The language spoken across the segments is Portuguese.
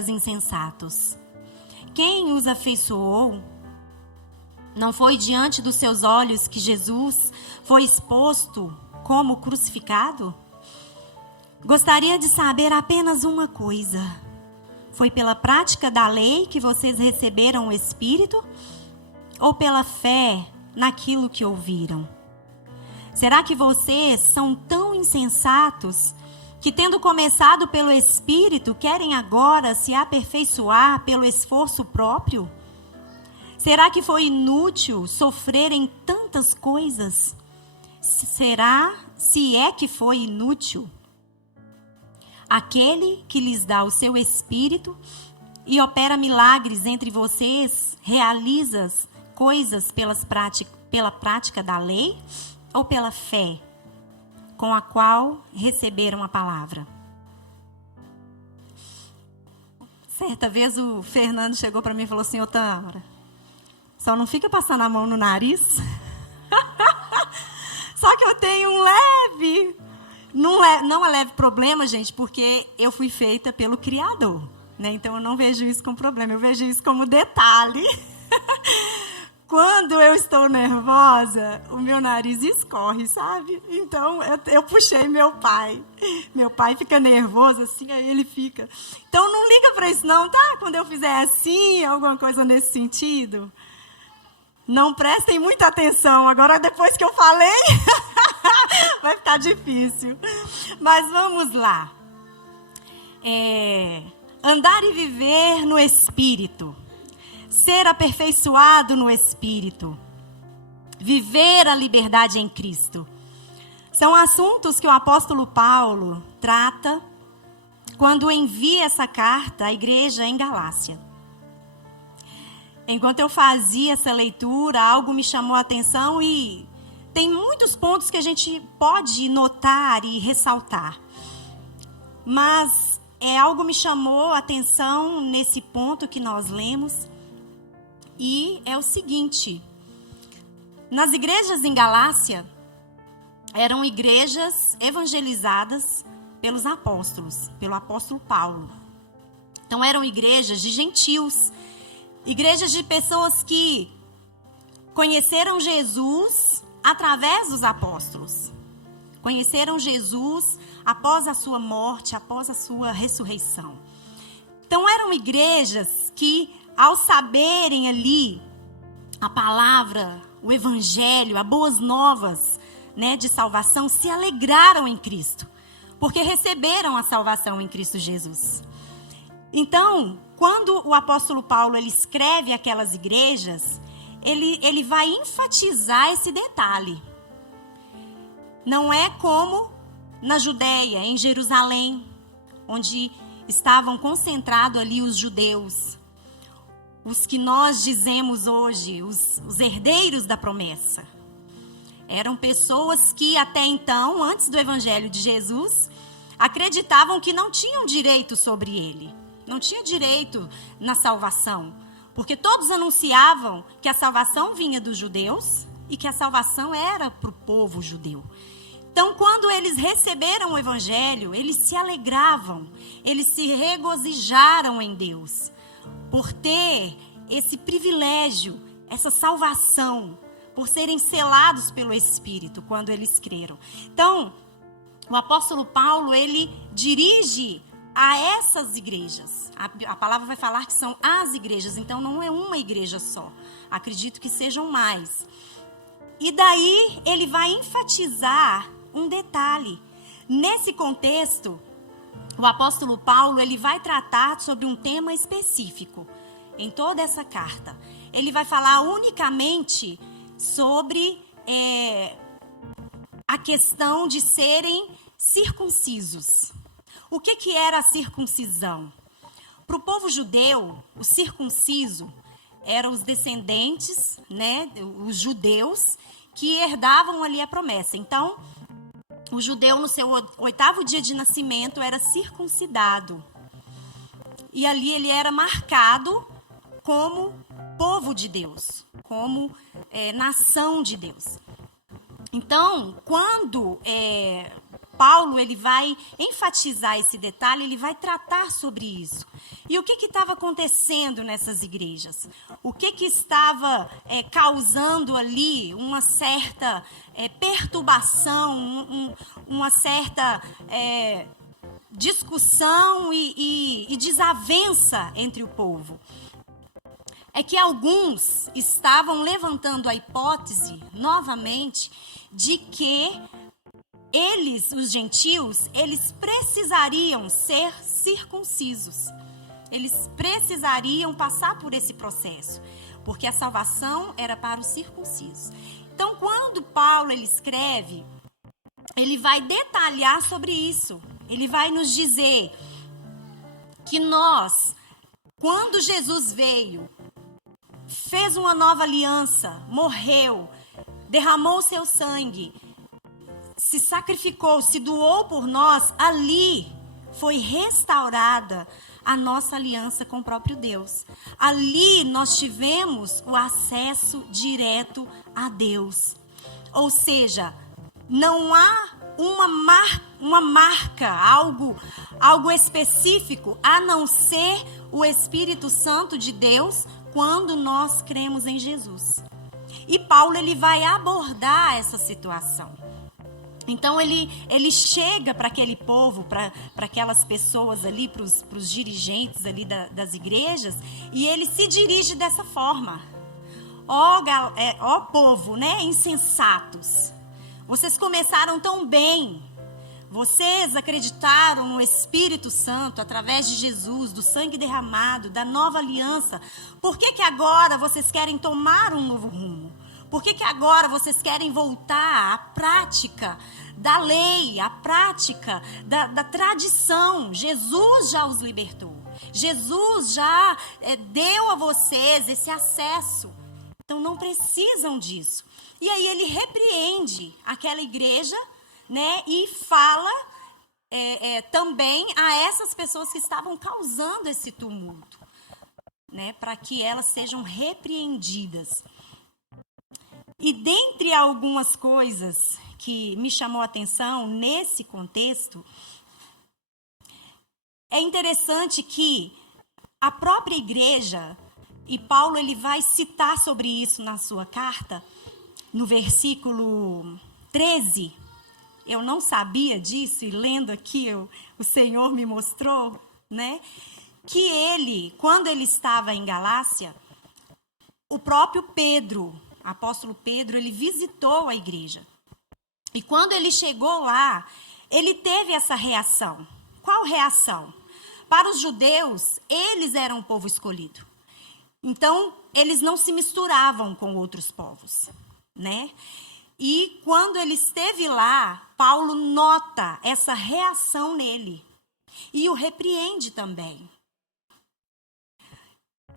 deveras insensatos. Quem os afeiçoou? Não foi diante dos seus olhos que Jesus foi exposto como crucificado? Gostaria de saber apenas uma coisa. Foi pela prática da lei que vocês receberam o Espírito? Ou pela fé naquilo que ouviram? Será que vocês são tão insensatos que, tendo começado pelo Espírito, querem agora se aperfeiçoar pelo esforço próprio? Será que foi inútil sofrerem tantas coisas? Se é que foi inútil? Aquele que lhes dá o seu Espírito e opera milagres entre vocês, realiza coisas pela prática da lei ou pela fé com a qual receberam a palavra? Certa vez o Fernando chegou para mim e falou assim: ô Tâmara, só não fica passando a mão no nariz. Só que eu tenho um leve, não é leve problema, gente, porque eu fui feita pelo Criador, né? Então eu não vejo isso como problema, eu vejo isso como detalhe. Quando eu estou nervosa, o meu nariz escorre, sabe? Então eu puxei meu pai. Meu pai fica nervoso assim, aí ele fica. Então não liga para isso não, tá? Quando eu fizer assim, alguma coisa nesse sentido. Não prestem muita atenção. Agora, depois que eu falei, vai ficar difícil. Mas vamos lá. Andar e viver no Espírito. Ser aperfeiçoado no Espírito. Viver a liberdade em Cristo. São assuntos que o apóstolo Paulo trata quando envia essa carta à igreja em Galácia. Enquanto eu fazia essa leitura, algo me chamou a atenção e tem muitos pontos que a gente pode notar e ressaltar. Mas algo me chamou a atenção nesse ponto que nós lemos. E é o seguinte: nas igrejas em Galácia, eram igrejas evangelizadas pelos apóstolos, pelo apóstolo Paulo. Então eram igrejas de gentios, igrejas de pessoas que conheceram Jesus através dos apóstolos. Conheceram Jesus após a sua morte, após a sua ressurreição. Então eram igrejas que, ao saberem ali a palavra, o evangelho, as boas novas, né, de salvação, se alegraram em Cristo, porque receberam a salvação em Cristo Jesus. Então, quando o apóstolo Paulo ele escreve aquelas igrejas, ele vai enfatizar esse detalhe. Não é como na Judéia, em Jerusalém, onde estavam concentrados ali os judeus, os que nós dizemos hoje, os herdeiros da promessa. Eram pessoas que até então, antes do evangelho de Jesus, acreditavam que não tinham direito sobre ele. Não tinha direito na salvação. Porque todos anunciavam que a salvação vinha dos judeus e que a salvação era para o povo judeu. Então, quando eles receberam o evangelho, eles se alegravam, eles se regozijaram em Deus, por ter esse privilégio, essa salvação, por serem selados pelo Espírito, quando eles creram. Então, o apóstolo Paulo, ele dirige a essas igrejas. A palavra vai falar que são as igrejas, então não é uma igreja só. Acredito que sejam mais. E daí ele vai enfatizar um detalhe. Nesse contexto, o apóstolo Paulo ele vai tratar sobre um tema específico em toda essa carta. Ele vai falar unicamente sobre a questão de serem circuncisos. O que era a circuncisão? Para o povo judeu, o circunciso eram os descendentes, né, os judeus, que herdavam ali a promessa. Então, o judeu, no seu 8º dia de nascimento, era circuncidado. E ali ele era marcado como povo de Deus, como nação de Deus. Então, quando Paulo ele vai enfatizar esse detalhe, ele vai tratar sobre isso. E o que estava acontecendo nessas igrejas? O que estava causando ali uma certa perturbação, uma certa discussão e desavença entre o povo? É que alguns estavam levantando a hipótese, novamente, de que eles, os gentios, eles precisariam ser circuncisos. Eles precisariam passar por esse processo, porque a salvação era para os circuncisos. Então, quando Paulo ele escreve, ele vai detalhar sobre isso. Ele vai nos dizer que nós, quando Jesus veio, fez uma nova aliança, morreu, derramou seu sangue, se sacrificou, se doou por nós, ali foi restaurada a nossa aliança com o próprio Deus. Ali nós tivemos o acesso direto a Deus. Ou seja, não há uma marca, algo específico, a não ser o Espírito Santo de Deus quando nós cremos em Jesus. E Paulo ele vai abordar essa situação. Então ele chega para aquele povo, para aquelas pessoas ali, para os dirigentes ali das igrejas, e ele se dirige dessa forma. Ó povo, né, insensatos, vocês começaram tão bem, vocês acreditaram no Espírito Santo através de Jesus, do sangue derramado, da nova aliança. Por que agora vocês querem tomar um novo rumo? Por que agora vocês querem voltar à prática da lei, à prática da tradição? Jesus já os libertou. Jesus já deu a vocês esse acesso. Então não precisam disso. E aí ele repreende aquela igreja, né, e fala também a essas pessoas que estavam causando esse tumulto, né, para que elas sejam repreendidas. E dentre algumas coisas que me chamou a atenção nesse contexto, é interessante que a própria igreja, e Paulo ele vai citar sobre isso na sua carta, no versículo 13, eu não sabia disso, e lendo aqui o Senhor me mostrou, né, que ele, quando ele estava em Galácia, o próprio Pedro, apóstolo Pedro, ele visitou a igreja. E quando ele chegou lá, ele teve essa reação. Qual reação? Para os judeus, eles eram o povo escolhido. Então, eles não se misturavam com outros povos, né? E quando ele esteve lá, Paulo nota essa reação nele e o repreende também.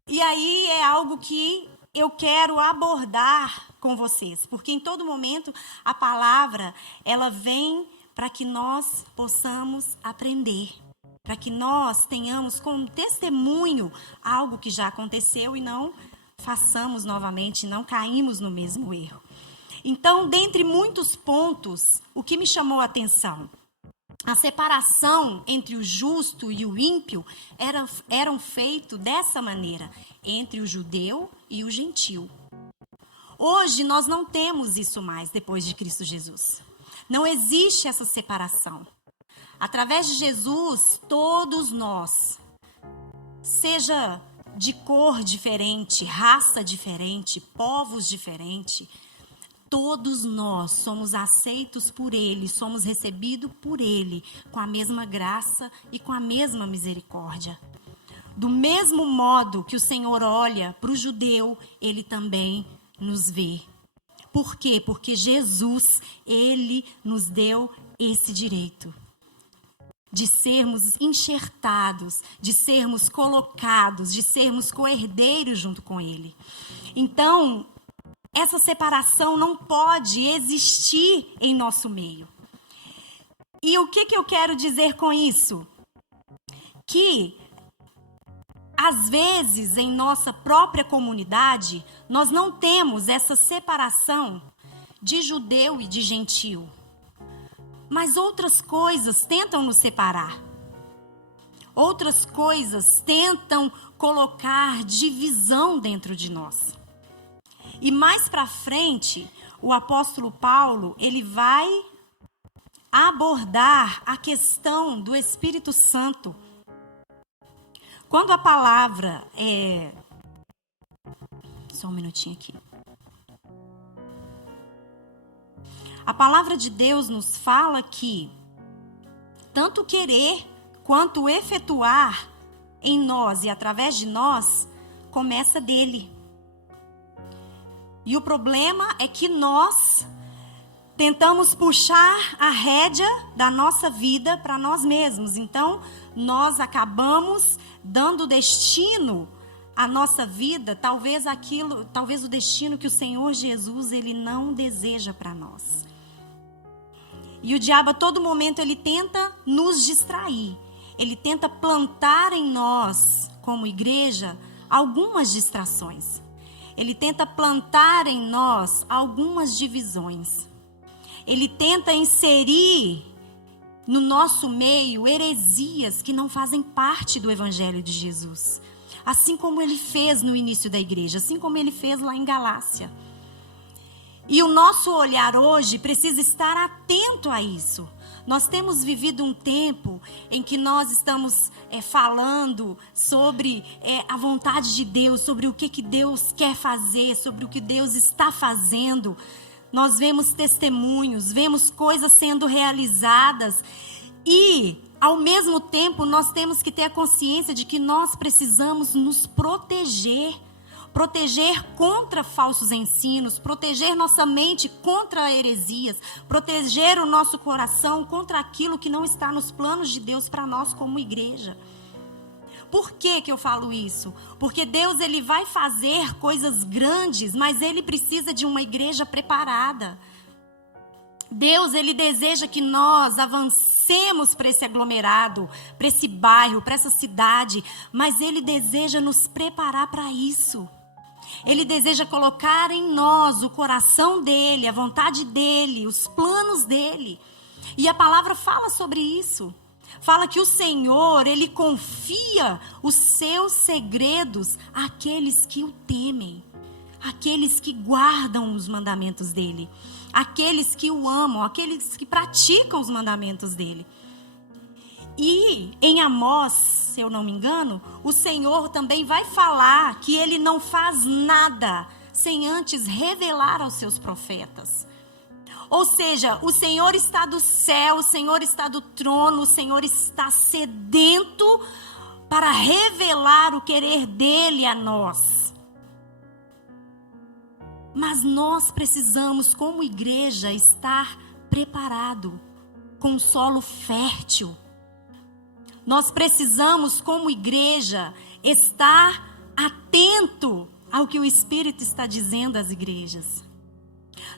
E aí é algo que eu quero abordar com vocês, porque em todo momento a palavra, ela vem para que nós possamos aprender, para que nós tenhamos como testemunho algo que já aconteceu e não façamos novamente, não caímos no mesmo erro. Então, dentre muitos pontos, o que me chamou a atenção? A separação entre o justo e o ímpio eram feito dessa maneira, entre o judeu e o gentil. Hoje nós não temos isso mais depois de Cristo Jesus. Não existe essa separação. Através de Jesus, todos nós, seja de cor diferente, raça diferente, povos diferentes, todos nós somos aceitos por Ele, somos recebidos por Ele, com a mesma graça e com a mesma misericórdia. Do mesmo modo que o Senhor olha para o judeu, Ele também nos vê. Por quê? Porque Jesus, Ele nos deu esse direito de sermos enxertados, de sermos colocados, de sermos co-herdeiros junto com Ele. Então, essa separação não pode existir em nosso meio. E o que eu quero dizer com isso? Que, às vezes, em nossa própria comunidade, nós não temos essa separação de judeu e de gentil. Mas outras coisas tentam nos separar. outras coisas tentam colocar divisão dentro de nós. E mais para frente, o apóstolo Paulo, ele vai abordar a questão do Espírito Santo. Quando a palavra Só um minutinho aqui. A palavra de Deus nos fala que tanto querer quanto efetuar em nós e através de nós começa dele. E o problema é que nós tentamos puxar a rédea da nossa vida para nós mesmos. Então, nós acabamos dando destino à nossa vida, talvez o destino que o Senhor Jesus ele não deseja para nós. E o diabo a todo momento ele tenta nos distrair. Ele tenta plantar em nós, como igreja, algumas distrações. Ele tenta plantar em nós algumas divisões. Ele tenta inserir no nosso meio heresias que não fazem parte do Evangelho de Jesus. Assim como ele fez no início da igreja, assim como ele fez lá em Galácia. E o nosso olhar hoje precisa estar atento a isso. Nós temos vivido um tempo em que nós estamos falando sobre a vontade de Deus, sobre o que Deus quer fazer, sobre o que Deus está fazendo. Nós vemos testemunhos, vemos coisas sendo realizadas e, ao mesmo tempo, nós temos que ter a consciência de que nós precisamos nos proteger contra falsos ensinos, proteger nossa mente contra heresias, proteger o nosso coração contra aquilo que não está nos planos de Deus para nós como igreja. Por que eu falo isso? Porque Deus ele vai fazer coisas grandes, mas ele precisa de uma igreja preparada. Deus ele deseja que nós avancemos para esse aglomerado, para esse bairro, para essa cidade, mas ele deseja nos preparar para isso. Ele deseja colocar em nós o coração dele, a vontade dele, os planos dele. E a palavra fala sobre isso. Fala que o Senhor, ele confia os seus segredos àqueles que o temem. Aqueles que guardam os mandamentos dele. Aqueles que o amam, aqueles que praticam os mandamentos dele. E em Amós, se eu não me engano, o Senhor também vai falar que ele não faz nada sem antes revelar aos seus profetas. Ou seja, o Senhor está do céu, o Senhor está do trono, o Senhor está sedento para revelar o querer dele a nós. Mas nós precisamos, como igreja, estar preparado, com solo fértil. Nós precisamos, como igreja, estar atento ao que o Espírito está dizendo às igrejas.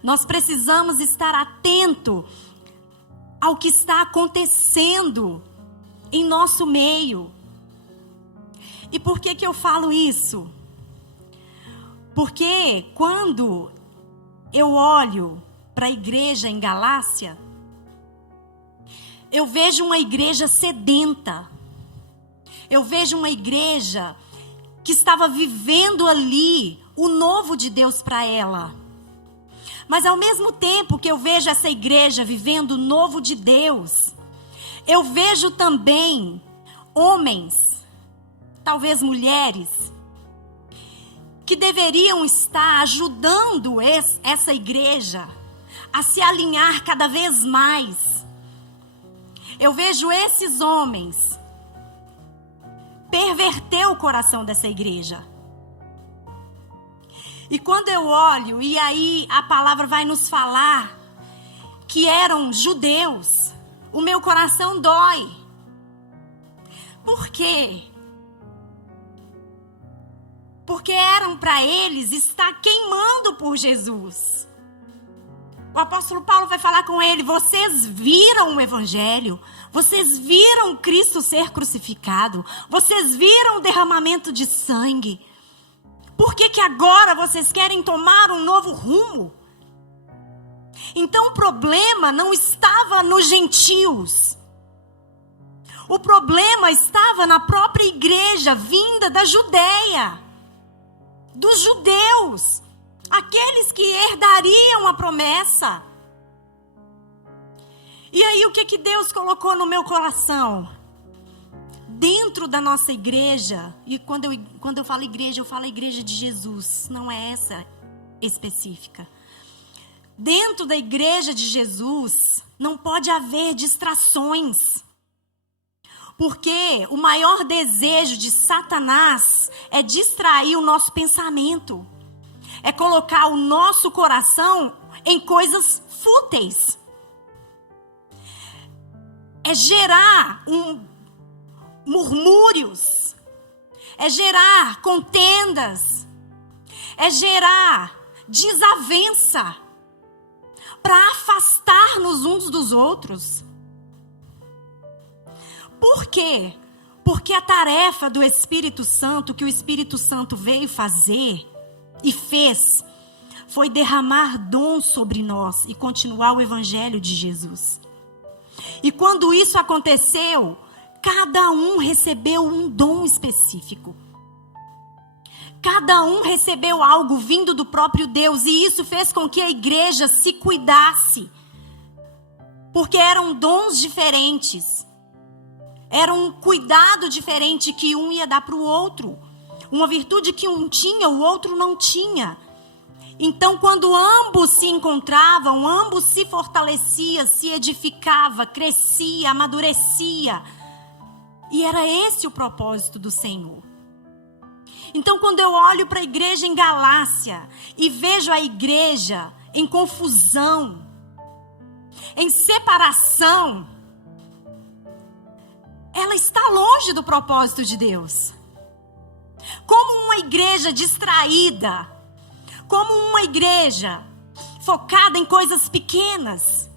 Nós precisamos estar atento ao que está acontecendo em nosso meio. E por que eu falo isso? Porque quando eu olho para a igreja em Galácia, eu vejo uma igreja sedenta. Eu vejo uma igreja que estava vivendo ali o novo de Deus para ela. Mas ao mesmo tempo que eu vejo essa igreja vivendo o novo de Deus, eu vejo também homens, talvez mulheres, que deveriam estar ajudando essa igreja a se alinhar cada vez mais. Eu vejo esses homens perverter o coração dessa igreja. E quando eu olho, e aí a palavra vai nos falar que eram judeus, o meu coração dói. Por quê? Porque eram para eles estar queimando por Jesus. O apóstolo Paulo vai falar com ele: vocês viram o evangelho, vocês viram Cristo ser crucificado, vocês viram o derramamento de sangue. Por que agora vocês querem tomar um novo rumo? Então o problema não estava nos gentios. O problema estava na própria igreja vinda da Judéia, dos judeus, aqueles que herdariam a promessa. E aí o que Deus colocou no meu coração? Dentro da nossa igreja, e quando eu falo igreja, eu falo a igreja de Jesus, não é essa específica. Dentro da igreja de Jesus, não pode haver distrações. Porque o maior desejo de Satanás é distrair o nosso pensamento. É colocar o nosso coração em coisas fúteis. É gerar murmúrios. É gerar contendas. É gerar desavença. Para afastar-nos uns dos outros. Por quê? Porque a tarefa do Espírito Santo, que o Espírito Santo veio fazer e fez, foi derramar dons sobre nós e continuar o Evangelho de Jesus. E quando isso aconteceu, cada um recebeu um dom específico. Cada um recebeu algo vindo do próprio Deus, e isso fez com que a igreja se cuidasse. Porque eram dons diferentes. Era um cuidado diferente que um ia dar para o outro. Uma virtude que um tinha, o outro não tinha. Então, quando ambos se encontravam, ambos se fortaleciam, se edificava, crescia, amadurecia. E era esse o propósito do Senhor. Então, quando eu olho para a igreja em Galácia e vejo a igreja em confusão, em separação, ela está longe do propósito de Deus. Como uma igreja distraída, como uma igreja focada em coisas pequenas,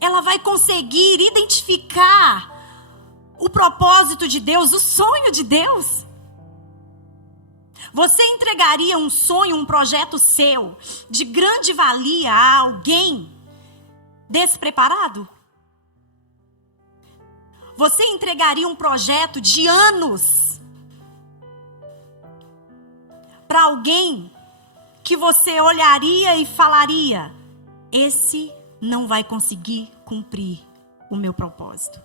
ela vai conseguir identificar o propósito de Deus, o sonho de Deus? Você entregaria um sonho, um projeto seu, de grande valia a alguém despreparado? Você entregaria um projeto de anos para alguém que você olharia e falaria: esse não vai conseguir cumprir o meu propósito?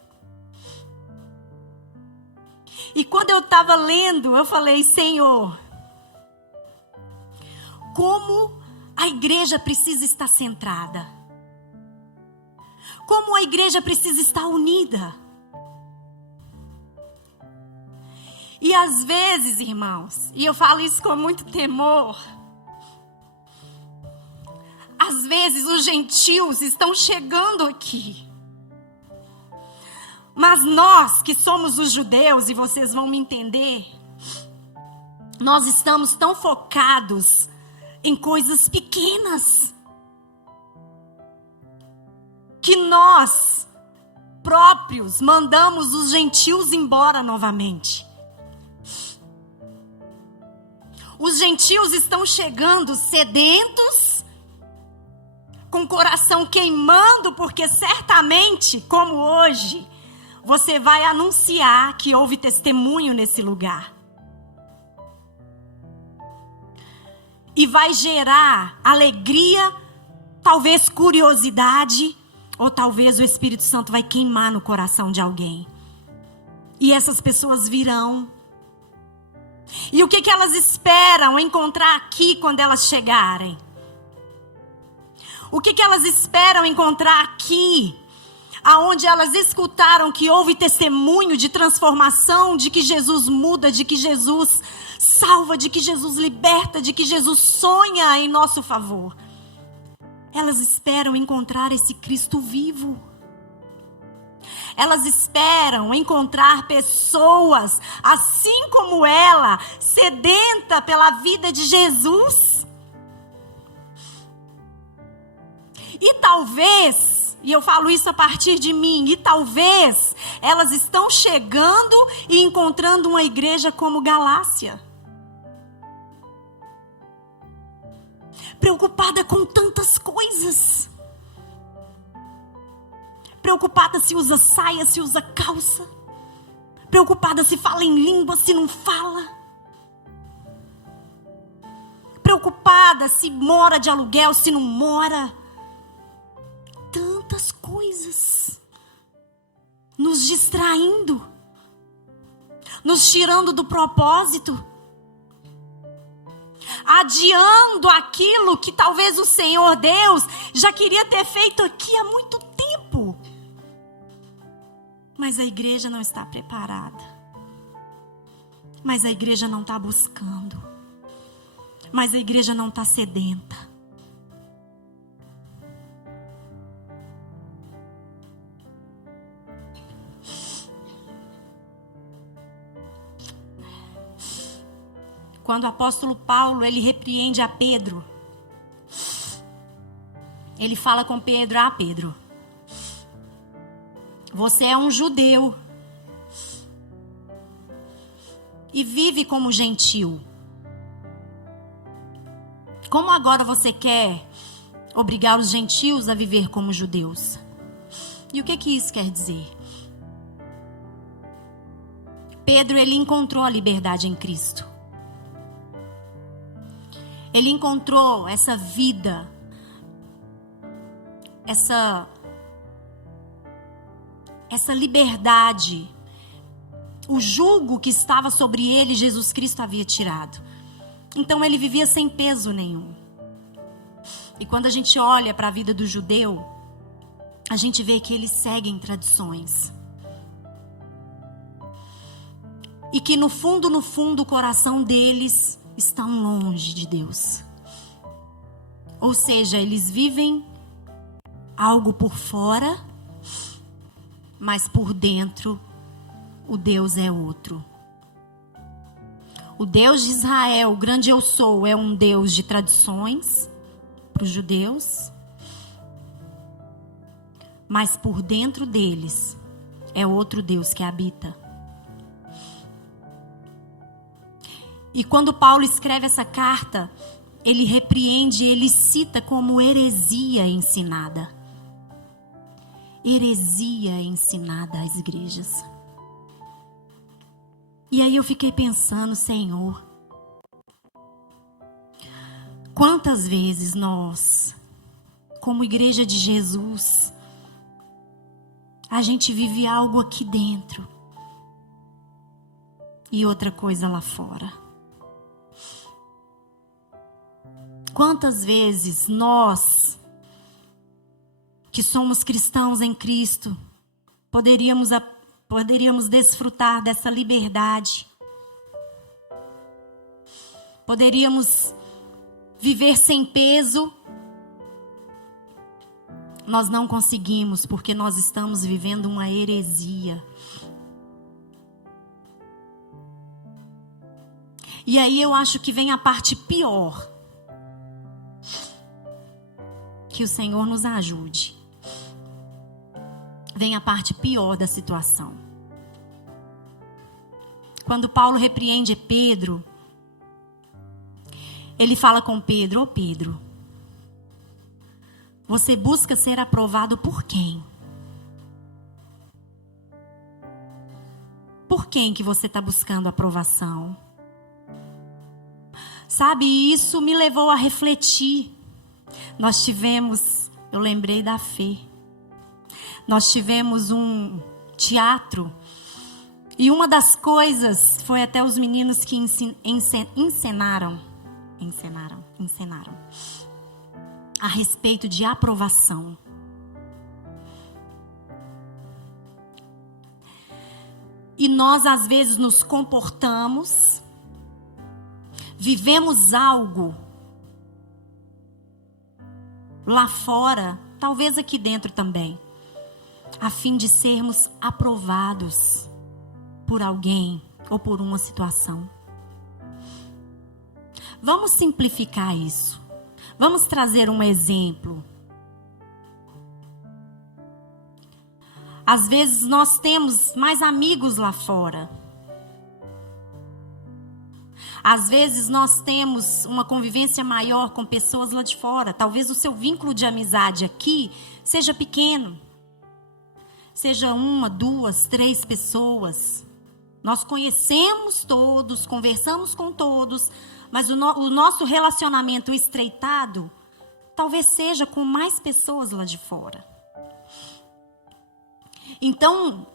E quando eu estava lendo, eu falei: Senhor, como a igreja precisa estar centrada. Como a igreja precisa estar unida. E às vezes, irmãos, e eu falo isso com muito temor, às vezes os gentios estão chegando aqui. Mas nós que somos os judeus, e vocês vão me entender, nós estamos tão focados em coisas pequenas, que nós próprios mandamos os gentios embora novamente. Os gentios estão chegando sedentos, com o coração queimando, porque certamente, como hoje, você vai anunciar que houve testemunho nesse lugar. E vai gerar alegria, talvez curiosidade, ou talvez o Espírito Santo vai queimar no coração de alguém. E essas pessoas virão. E o que elas esperam encontrar aqui quando elas chegarem? O que elas esperam encontrar aqui, aonde elas escutaram que houve testemunho de transformação, de que Jesus muda, de que Jesus salva, de que Jesus liberta, de que Jesus sonha em nosso favor? Elas esperam encontrar esse Cristo vivo. Elas esperam encontrar pessoas, assim como ela, sedenta pela vida de Jesus. E talvez, e eu falo isso a partir de mim, e talvez elas estão chegando e encontrando uma igreja como Galácia. Preocupada com tantas coisas. preocupada se usa saia, se usa calça, preocupada se fala em língua, se não fala, preocupada se mora de aluguel, se não mora. Tantas coisas nos distraindo, nos tirando do propósito, adiando aquilo que talvez o Senhor Deus já queria ter feito aqui há muito tempo. Mas a igreja não está preparada. Mas a igreja não está buscando. Mas a igreja não está sedenta. Quando o apóstolo Paulo, ele repreende a Pedro, ele fala com Pedro: Pedro, você é um judeu e vive como gentil. Como agora você quer obrigar os gentios a viver como judeus? E o que isso quer dizer? Pedro, ele encontrou a liberdade em Cristo. Ele encontrou essa vida, essa liberdade. O jugo que estava sobre ele, Jesus Cristo havia tirado. Então ele vivia sem peso nenhum. E quando a gente olha para a vida do judeu, a gente vê que eles seguem tradições. E que no fundo, o coração deles estão longe de Deus. Ou seja, eles vivem algo por fora, mas por dentro o Deus é outro. O Deus de Israel, o grande eu sou, é um Deus de tradições para os judeus, mas por dentro deles é outro Deus que habita. E quando Paulo escreve essa carta, ele repreende, ele cita como heresia ensinada. Heresia ensinada às igrejas. E aí eu fiquei pensando, Senhor, quantas vezes nós, como igreja de Jesus, a gente vive algo aqui dentro e outra coisa lá fora. Quantas vezes nós, que somos cristãos em Cristo, poderíamos desfrutar dessa liberdade, poderíamos viver sem peso. Nós não conseguimos, porque nós estamos vivendo uma heresia. E aí eu acho que vem a parte pior. Que o Senhor nos ajude. Vem a parte pior da situação. Quando Paulo repreende Pedro, ele fala com Pedro: Pedro, você busca ser aprovado por quem? Por quem que você está buscando aprovação? Sabe, isso me levou a refletir. Nós tivemos, eu lembrei da Fê, nós tivemos um teatro e uma das coisas foi até os meninos que encenaram a respeito de aprovação. E nós às vezes nos comportamos, vivemos algo lá fora, talvez aqui dentro também, a fim de sermos aprovados por alguém ou por uma situação. Vamos simplificar isso. Vamos trazer um exemplo. Às vezes nós temos mais amigos lá fora. Às vezes nós temos uma convivência maior com pessoas lá de fora. Talvez o seu vínculo de amizade aqui seja pequeno. seja 1, 2, 3 pessoas. Nós conhecemos todos, conversamos com todos, mas o nosso relacionamento estreitado talvez seja com mais pessoas lá de fora. Então,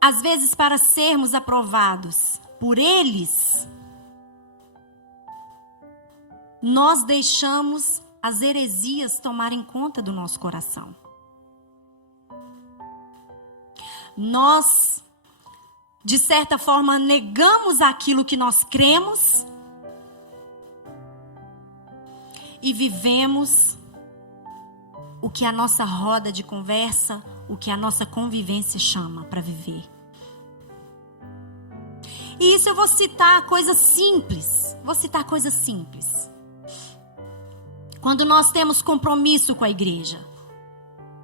às vezes, para sermos aprovados por eles, nós deixamos as heresias tomarem conta do nosso coração. Nós, de certa forma, negamos aquilo que nós cremos e vivemos o que a nossa roda de conversa, o que a nossa convivência chama para viver. E isso eu vou citar coisas simples. Quando nós temos compromisso com a igreja.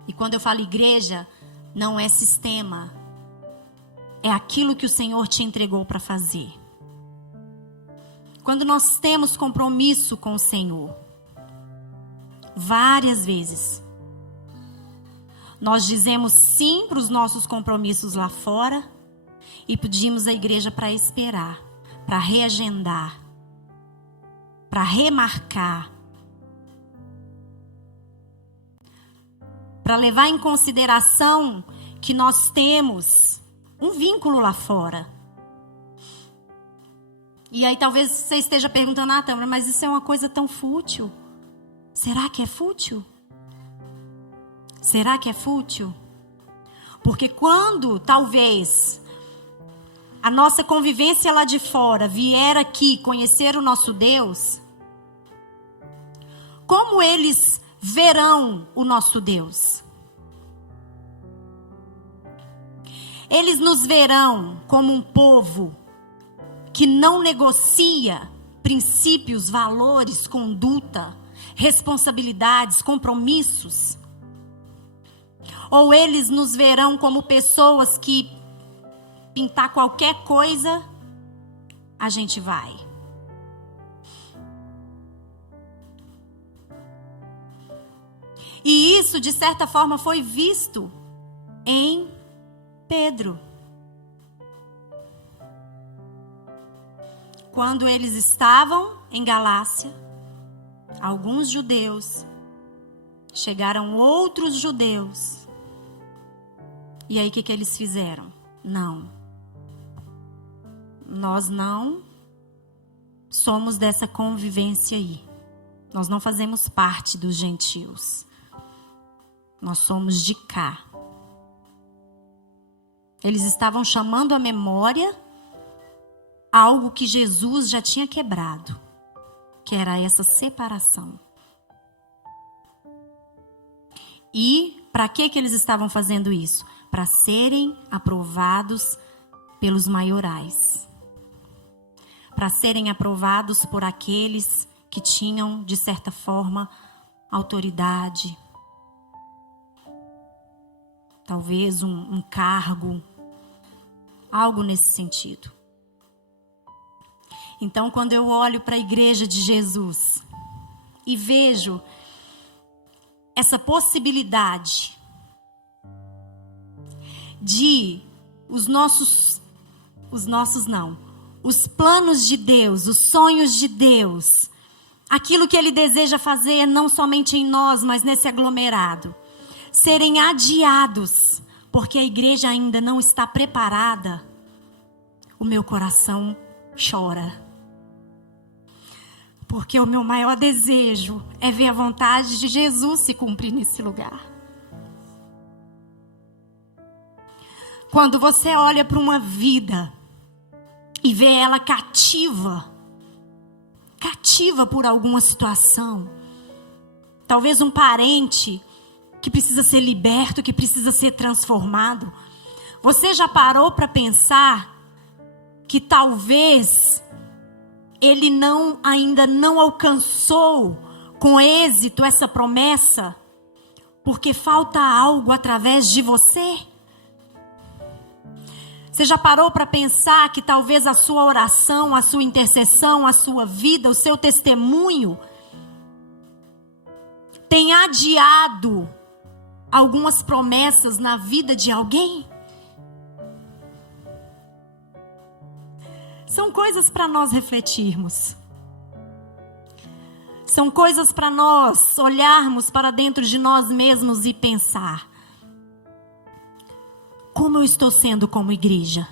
E quando eu falo igreja, não é sistema. É aquilo que o Senhor te entregou para fazer. Quando nós temos compromisso com o Senhor, várias vezes, nós dizemos sim para os nossos compromissos lá fora e pedimos à igreja para esperar, para reagendar, para remarcar, para levar em consideração que nós temos um vínculo lá fora. E aí talvez você esteja perguntando, Tâmara, mas isso é uma coisa tão fútil. Será que é fútil? Será que é fútil? Porque quando talvez a nossa convivência lá de fora vier aqui conhecer o nosso Deus, como eles verão o nosso Deus? Eles nos verão como um povo que não negocia princípios, valores, conduta, responsabilidades, compromissos? Ou eles nos verão como pessoas que pintar qualquer coisa, a gente vai? E isso, de certa forma, foi visto em Pedro. Quando eles estavam em Galácia, alguns judeus, chegaram outros judeus. E aí o que eles fizeram? Não. Nós não somos dessa convivência aí. Nós não fazemos parte dos gentios. Nós somos de cá. Eles estavam chamando à memória algo que Jesus já tinha quebrado, que era essa separação. E para que eles estavam fazendo isso? Para serem aprovados pelos maiorais. Para serem aprovados por aqueles que tinham, de certa forma, autoridade. Talvez um cargo. Algo nesse sentido. Então, quando eu olho para a igreja de Jesus e vejo essa possibilidade de os planos de Deus, os sonhos de Deus, aquilo que Ele deseja fazer não somente em nós, mas nesse aglomerado, serem adiados, porque a igreja ainda não está preparada, o meu coração chora. Porque o meu maior desejo é ver a vontade de Jesus se cumprir nesse lugar. Quando você olha para uma vida e vê ela cativa por alguma situação, talvez um parente que precisa ser liberto, que precisa ser transformado, você já parou para pensar que talvez ele ainda não alcançou com êxito essa promessa, porque falta algo através de você? Você já parou para pensar que talvez a sua oração, a sua intercessão, a sua vida, o seu testemunho tenha adiado algumas promessas na vida de alguém? São coisas para nós refletirmos. São coisas para nós olharmos para dentro de nós mesmos e pensar: como eu estou sendo como igreja?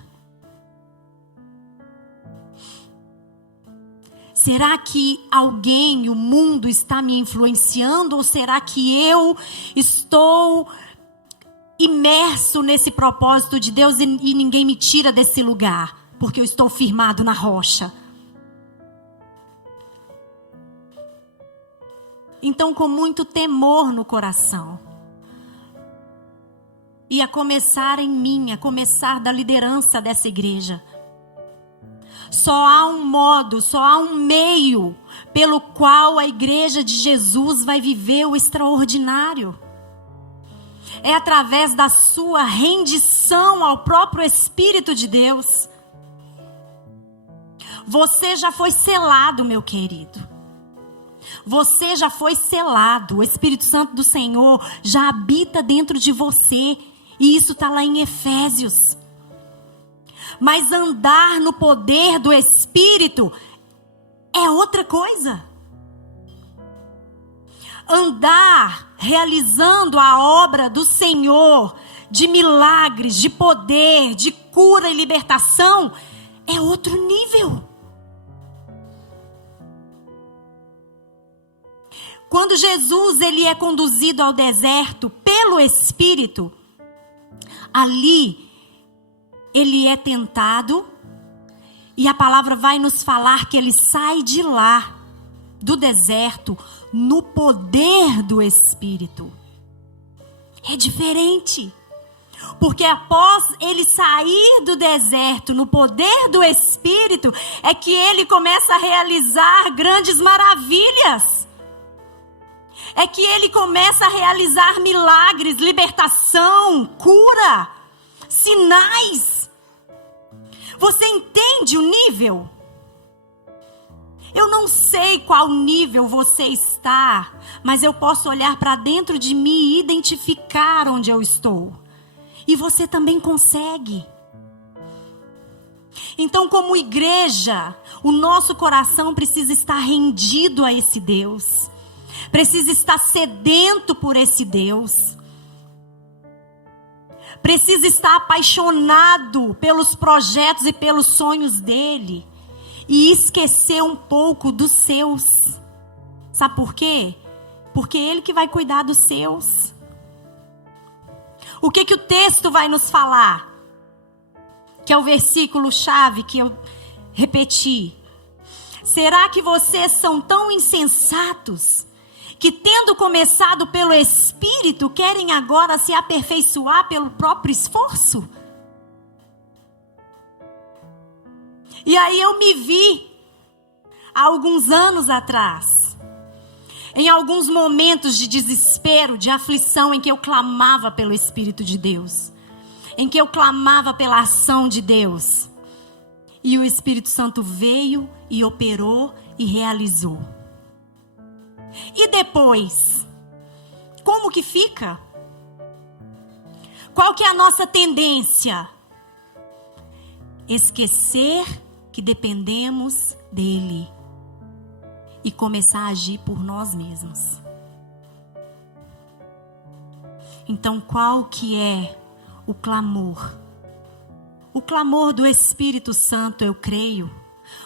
Será que alguém, o mundo está me influenciando? Ou será que eu estou imerso nesse propósito de Deus e ninguém me tira desse lugar? Porque eu estou firmado na rocha. Então, com muito temor no coração, e a começar em mim, a começar da liderança dessa igreja, só há um modo, só há um meio pelo qual a igreja de Jesus vai viver o extraordinário. É através da sua rendição ao próprio Espírito de Deus. Você já foi selado, meu querido. Você já foi selado. O Espírito Santo do Senhor já habita dentro de você. E isso está lá em Efésios. Mas andar no poder do Espírito é outra coisa. Andar realizando a obra do Senhor, de milagres, de poder, de cura e libertação, é outro nível. Quando Jesus ele é conduzido ao deserto pelo Espírito, ali ele é tentado, e a palavra vai nos falar que ele sai de lá, do deserto, no poder do Espírito. É diferente. Porque após ele sair do deserto, no poder do Espírito, é que ele começa a realizar grandes maravilhas. É que ele começa a realizar milagres, libertação, cura, sinais. Você entende o nível? Eu não sei qual nível você está, mas eu posso olhar para dentro de mim e identificar onde eu estou. E você também consegue. Então, como igreja, o nosso coração precisa estar rendido a esse Deus. Precisa estar sedento por esse Deus. Precisa estar apaixonado pelos projetos e pelos sonhos dele. E esquecer um pouco dos seus. Sabe por quê? Porque é ele que vai cuidar dos seus. O que o texto vai nos falar? Que é o versículo chave que eu repeti. Será que vocês são tão insensatos que, tendo começado pelo Espírito, querem agora se aperfeiçoar pelo próprio esforço? E aí eu me vi, há alguns anos atrás, em alguns momentos de desespero, de aflição, em que eu clamava pelo Espírito de Deus, em que eu clamava pela ação de Deus, e o Espírito Santo veio e operou e realizou. E depois, como que fica? Qual que é a nossa tendência? Esquecer que dependemos dele e começar a agir por nós mesmos. Então, qual que é o clamor? O clamor do Espírito Santo, eu creio,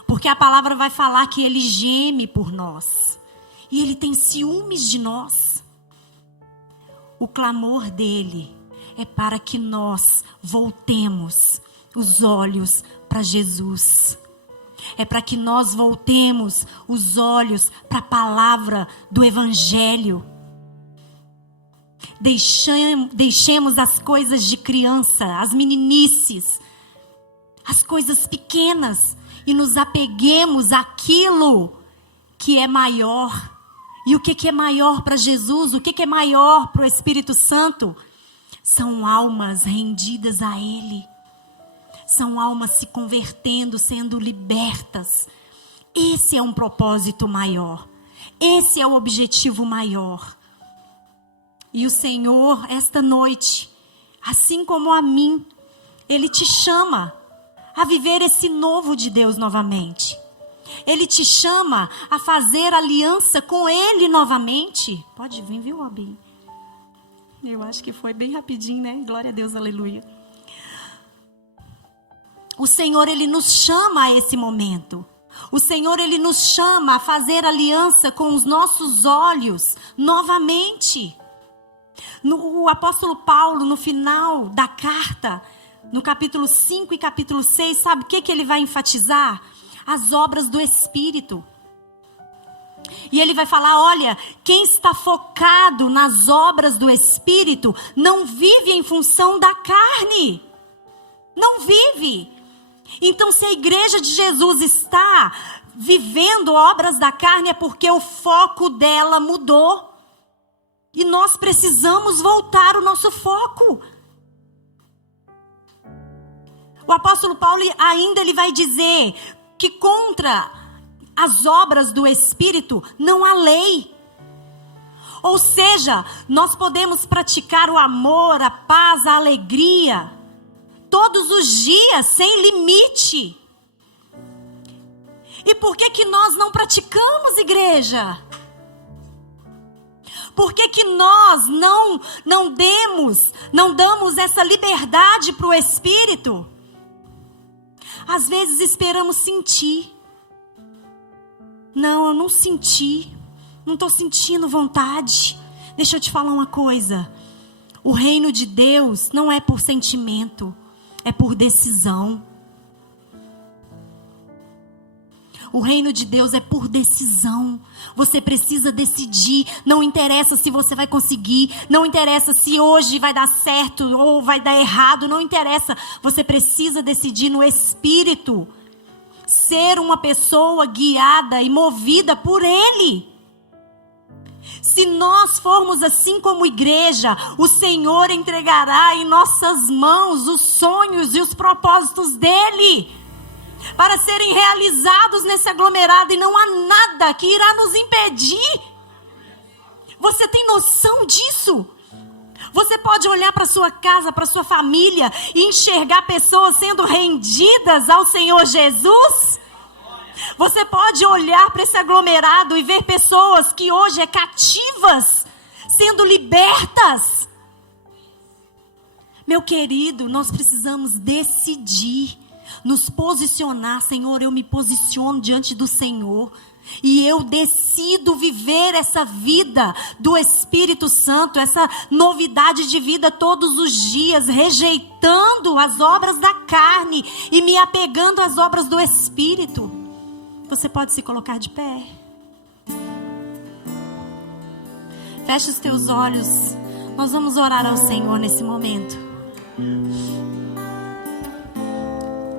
porque a palavra vai falar que ele geme por nós. E ele tem ciúmes de nós. O clamor dele é para que nós voltemos os olhos para Jesus. É para que nós voltemos os olhos para a palavra do Evangelho. Deixemos as coisas de criança, as meninices, as coisas pequenas, e nos apeguemos àquilo que é maior. E o que é maior para Jesus? O que é maior para o Espírito Santo? São almas rendidas a Ele. São almas se convertendo, sendo libertas. Esse é um propósito maior. Esse é o objetivo maior. E o Senhor, esta noite, assim como a mim, Ele te chama a viver esse novo de Deus novamente. Ele te chama a fazer aliança com Ele novamente. Pode vir, viu, Robin? Eu acho que foi bem rapidinho, né? Glória a Deus, aleluia. O Senhor, Ele nos chama a esse momento. O Senhor, Ele nos chama a fazer aliança com os nossos olhos novamente. O apóstolo Paulo, no final da carta, no capítulo 5 e capítulo 6, sabe o que ele vai enfatizar? As obras do Espírito. E ele vai falar, olha, quem está focado nas obras do Espírito não vive em função da carne. Não vive. Então, se a igreja de Jesus está vivendo obras da carne, é porque o foco dela mudou. E nós precisamos voltar o nosso foco. O apóstolo Paulo ainda ele vai dizer que contra as obras do Espírito não há lei. Ou seja, nós podemos praticar o amor, a paz, a alegria, todos os dias, sem limite. E por que nós não praticamos, igreja? Por que nós não damos essa liberdade para o Espírito? Às vezes esperamos sentir. Não, eu não senti. Não estou sentindo vontade. Deixa eu te falar uma coisa. O reino de Deus não é por sentimento, é por decisão. O reino de Deus é por decisão. Você precisa decidir. Não interessa se você vai conseguir. Não interessa se hoje vai dar certo ou vai dar errado. Não interessa. Você precisa decidir no Espírito. Ser uma pessoa guiada e movida por Ele. Se nós formos assim como igreja, o Senhor entregará em nossas mãos os sonhos e os propósitos dEle, para serem realizados nesse aglomerado, e não há nada que irá nos impedir. Você tem noção disso? Você pode olhar para sua casa, para sua família e enxergar pessoas sendo rendidas ao Senhor Jesus? Você pode olhar para esse aglomerado e ver pessoas que hoje é cativas sendo libertas. Meu querido, nós precisamos decidir, nos posicionar. Senhor, eu me posiciono diante do Senhor e eu decido viver essa vida do Espírito Santo, essa novidade de vida todos os dias, rejeitando as obras da carne e me apegando às obras do Espírito. Você pode se colocar de pé. Feche os teus olhos. Nós vamos orar ao Senhor nesse momento.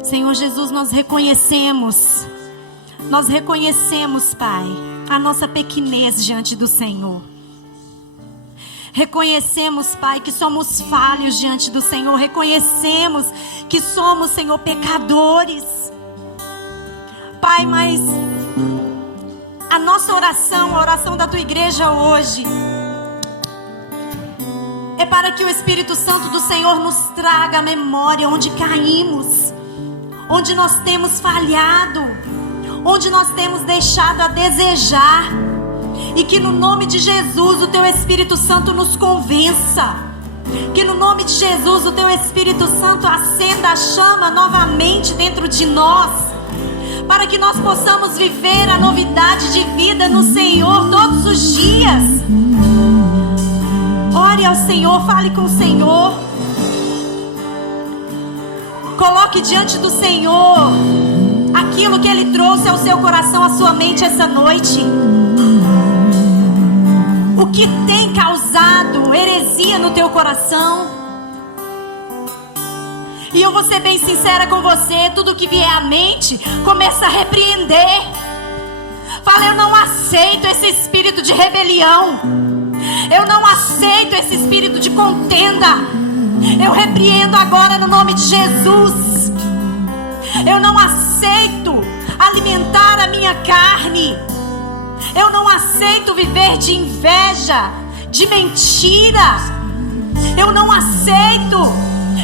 Senhor Jesus, nós reconhecemos, Pai, a nossa pequenez diante do Senhor. Reconhecemos, Pai, que somos falhos diante do Senhor. Reconhecemos que somos, Senhor, pecadores. Pai, mas a nossa oração, a oração da Tua igreja hoje, é para que o Espírito Santo do Senhor nos traga a memória onde caímos, onde nós temos falhado, onde nós temos deixado a desejar, e que no nome de Jesus o Teu Espírito Santo nos convença, que no nome de Jesus o Teu Espírito Santo acenda a chama novamente dentro de nós, para que nós possamos viver a novidade de vida no Senhor todos os dias. Ore ao Senhor, fale com o Senhor. Coloque diante do Senhor aquilo que Ele trouxe ao seu coração, à sua mente essa noite. O que tem causado heresia no teu coração. E eu vou ser bem sincera com você, tudo que vier à mente, começa a repreender. Fala, eu não aceito esse espírito de rebelião. Eu não aceito esse espírito de contenda. Eu repreendo agora no nome de Jesus. Eu não aceito alimentar a minha carne. Eu não aceito viver de inveja, de mentira. Eu não aceito.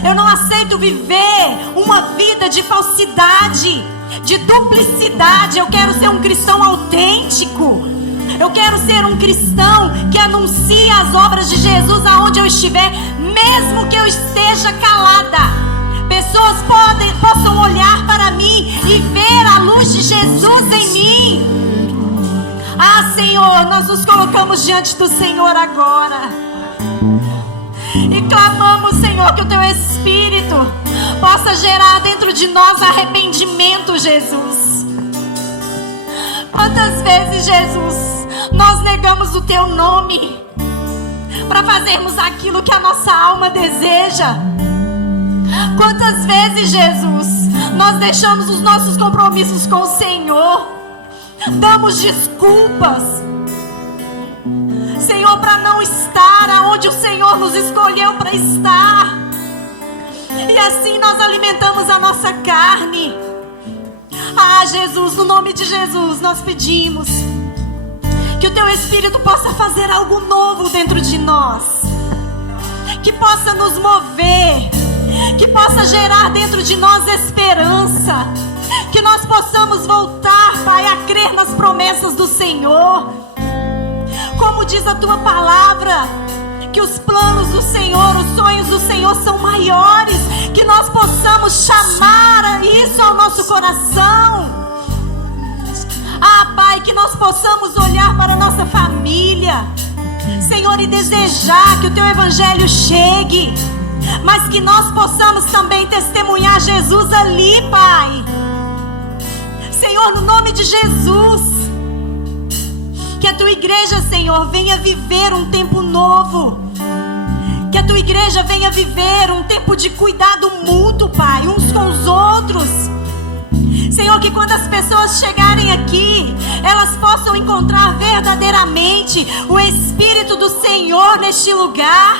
Eu não aceito viver uma vida de falsidade, de duplicidade. Eu quero ser um cristão autêntico. Eu quero ser um cristão que anuncia as obras de Jesus aonde eu estiver, mesmo que eu esteja calada. Pessoas possam olhar para mim e ver a luz de Jesus em mim. Ah, Senhor, nós nos colocamos diante do Senhor agora e clamamos, Senhor, que o Teu Espírito possa gerar dentro de nós arrependimento, Jesus. Quantas vezes, Jesus, nós negamos o Teu nome para fazermos aquilo que a nossa alma deseja? Quantas vezes, Jesus, nós deixamos os nossos compromissos com o Senhor, damos desculpas, Senhor, para não estar aonde o Senhor nos escolheu para estar, e assim nós alimentamos a nossa carne. Ah, Jesus, no nome de Jesus, nós pedimos que o Teu Espírito possa fazer algo novo dentro de nós, que possa nos mover, que possa gerar dentro de nós esperança, que nós possamos voltar, Pai, a crer nas promessas do Senhor. Como diz a Tua palavra, que os planos do Senhor, os sonhos do Senhor são maiores, que nós possamos chamar isso ao nosso coração. Ah, Pai, que nós possamos olhar para a nossa família, Senhor, e desejar que o Teu Evangelho chegue, mas que nós possamos também testemunhar Jesus ali, Pai. Senhor, no nome de Jesus, que a Tua igreja, Senhor, venha viver um tempo novo, que a Tua igreja venha viver um tempo de cuidado mútuo, Pai, uns com os outros. Senhor, que quando as pessoas chegarem aqui, elas possam encontrar verdadeiramente o Espírito do Senhor neste lugar.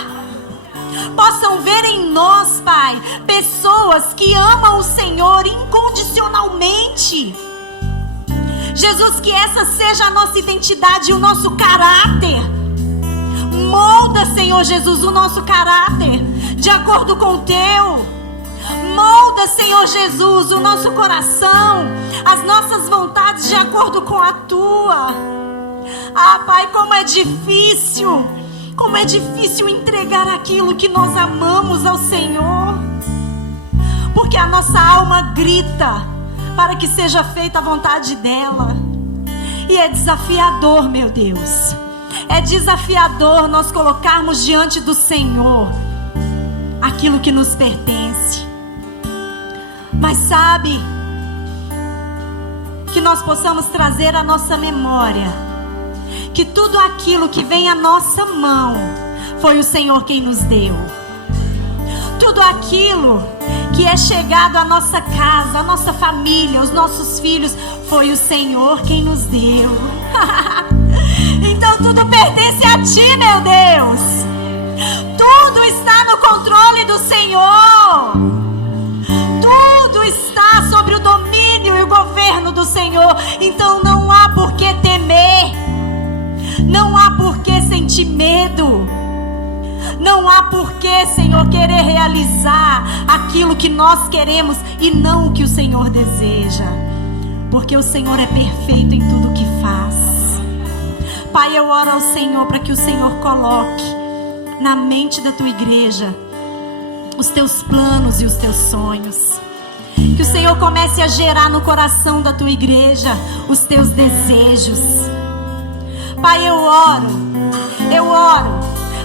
Possam ver em nós, Pai, pessoas que amam o Senhor incondicionalmente. Jesus, que essa seja a nossa identidade e o nosso caráter. Molda, Senhor Jesus, o nosso caráter de acordo com o Teu. Molda, Senhor Jesus, o nosso coração, as nossas vontades de acordo com a Tua. Ah, Pai, como é difícil entregar aquilo que nós amamos ao Senhor, porque a nossa alma grita para que seja feita a vontade dela, e é desafiador, meu Deus, é desafiador nós colocarmos diante do Senhor aquilo que nos pertence, mas sabe, que nós possamos trazer à nossa memória que tudo aquilo que vem à nossa mão foi o Senhor quem nos deu. Tudo aquilo que é chegado à nossa casa, à nossa família, aos nossos filhos, foi o Senhor quem nos deu. Então tudo pertence a Ti, meu Deus. Tudo está no controle do Senhor. Tudo está sobre o domínio e o governo do Senhor. Então não há por que temer. Não há por que sentir medo. Não há por que, Senhor, querer realizar aquilo que nós queremos e não o que o Senhor deseja. Porque o Senhor é perfeito em tudo o que faz. Pai, eu oro ao Senhor para que o Senhor coloque na mente da Tua igreja os Teus planos e os Teus sonhos. Que o Senhor comece a gerar no coração da Tua igreja os Teus desejos. Pai, eu oro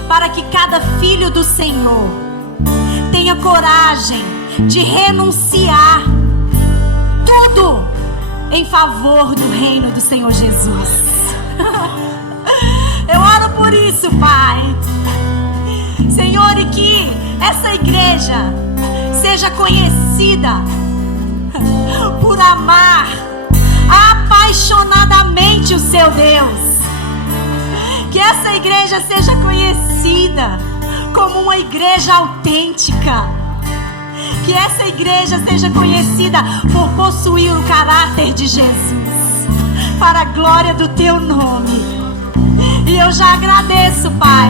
para que cada filho do Senhor tenha coragem de renunciar tudo em favor do reino do Senhor Jesus. Eu oro por isso, Pai. Senhor, e que essa igreja seja conhecida por amar apaixonadamente o seu Deus. Que essa igreja seja conhecida como uma igreja autêntica. Que essa igreja seja conhecida por possuir o caráter de Jesus, para a glória do Teu nome. E eu já agradeço, Pai,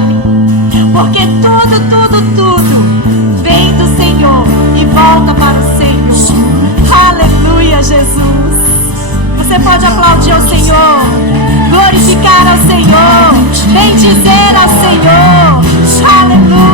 porque tudo vem do Senhor e volta para o Senhor. Aleluia, Jesus. Você pode aplaudir ao Senhor, glorificar ao Senhor, bendizer ao Senhor. Aleluia.